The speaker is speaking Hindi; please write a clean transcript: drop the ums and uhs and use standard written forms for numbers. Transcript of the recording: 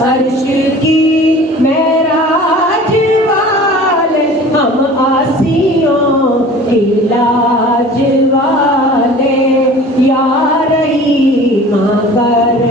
अर्श की महराज वाले हम आसियों की लाज वाले, या रही माँ कर